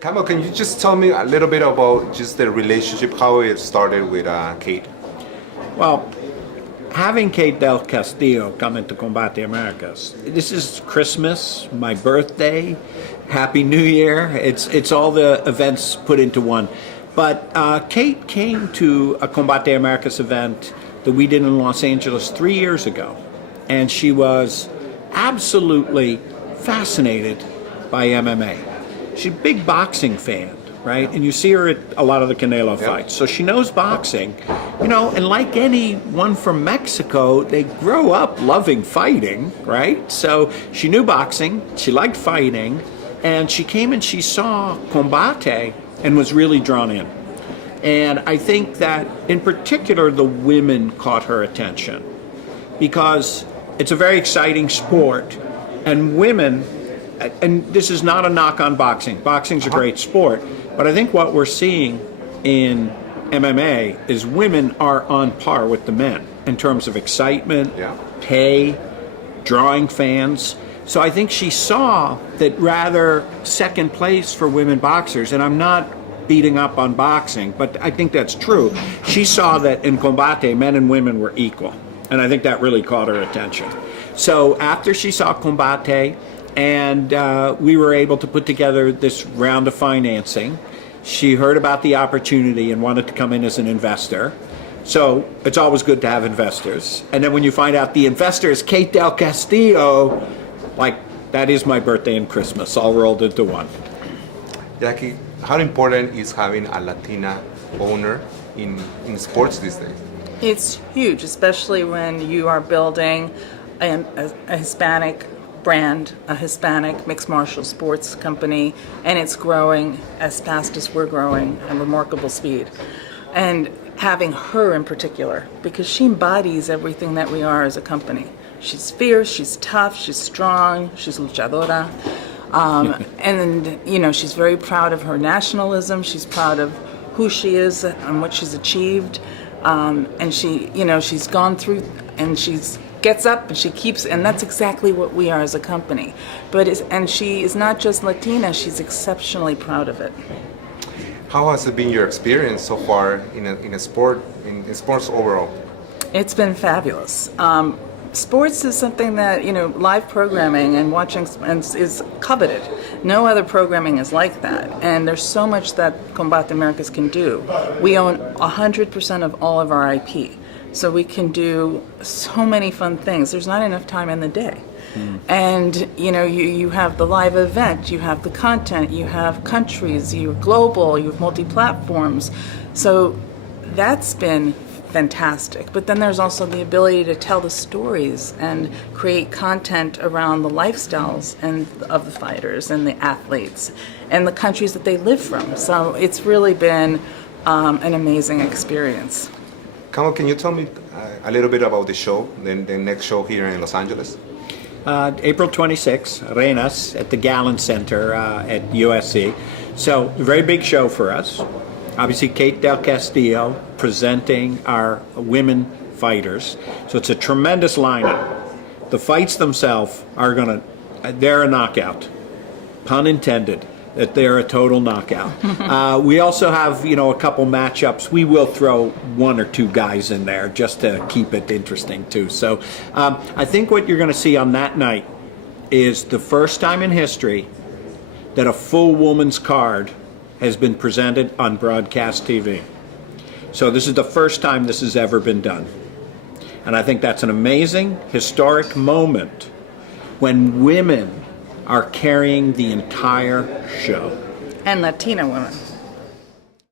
Camo, can you just tell me a little bit about just the relationship, how it started with Kate? Well, having Kate del Castillo come into Combate Américas, this is Christmas, my birthday, Happy New Year. It's all the events put into one. But Kate came to a Combate Américas event that we did in Los Angeles 3 years ago, and she was absolutely fascinated by MMA. She's a big boxing fan, right? And you see her at a lot of the Canelo fights. So she knows boxing, and like anyone from Mexico, they grow up loving fighting, right? So she knew boxing, she liked fighting, and she came and she saw Combate and was really drawn in. And I think that in particular the women caught her attention because it's a very exciting sport, and women, and this is not a knock on boxing. Boxing's a great sport, but I think what we're seeing in MMA is women are on par with the men in terms of excitement, pay, drawing fans. So I think she saw that rather second place for women boxers, and I'm not beating up on boxing, but I think that's true. She saw that in Combate, men and women were equal, and I think that really caught her attention. So after she saw Combate, and we were able to put together this round of financing, she heard about the opportunity and wanted to come in as an investor. So it's always good to have investors. And then when you find out the investor is Kate del Castillo, like, that is my birthday and Christmas all rolled into one. Jackie, how important is having a Latina owner in sports these days? It's huge, especially when you are building a Hispanic brand, a Hispanic mixed martial sports company, and it's growing as fast as we're growing at remarkable speed. And having her in particular, because she embodies everything that we are as a company. She's fierce, she's tough, she's strong, she's luchadora. And she's very proud of her nationalism, she's proud of who she is and what she's achieved. And she's gone through, and she's gets up and she keeps, and that's exactly what we are as a company. And she is not just Latina, she's exceptionally proud of it. How has it been your experience so far in sports overall? It's been fabulous. Sports is something that, live programming and watching is coveted. No other programming is like that. And there's so much that Combate Américas can do. We own 100% of all of our IP. So we can do so many fun things. There's not enough time in the day. And, you have the live event, you have the content, you have countries, you're global, you have multi-platforms. So that's been fantastic. But then there's also the ability to tell the stories and create content around the lifestyles of the fighters and the athletes and the countries that they live from. So it's really been an amazing experience. Camo, can you tell me a little bit about the show, the next show here in Los Angeles? April 26th, Renas at the Gallon Center at USC. So a very big show for us. Obviously, Kate del Castillo presenting our women fighters. So it's a tremendous lineup. The fights themselves they're a knockout. Pun intended, that they're a total knockout. We also have, a couple matchups. We will throw one or two guys in there just to keep it interesting too. So I think what you're going to see on that night is the first time in history that a full woman's card has been presented on broadcast TV. So this is the first time this has ever been done. And I think that's an amazing, historic moment when women are carrying the entire show. And Latina women.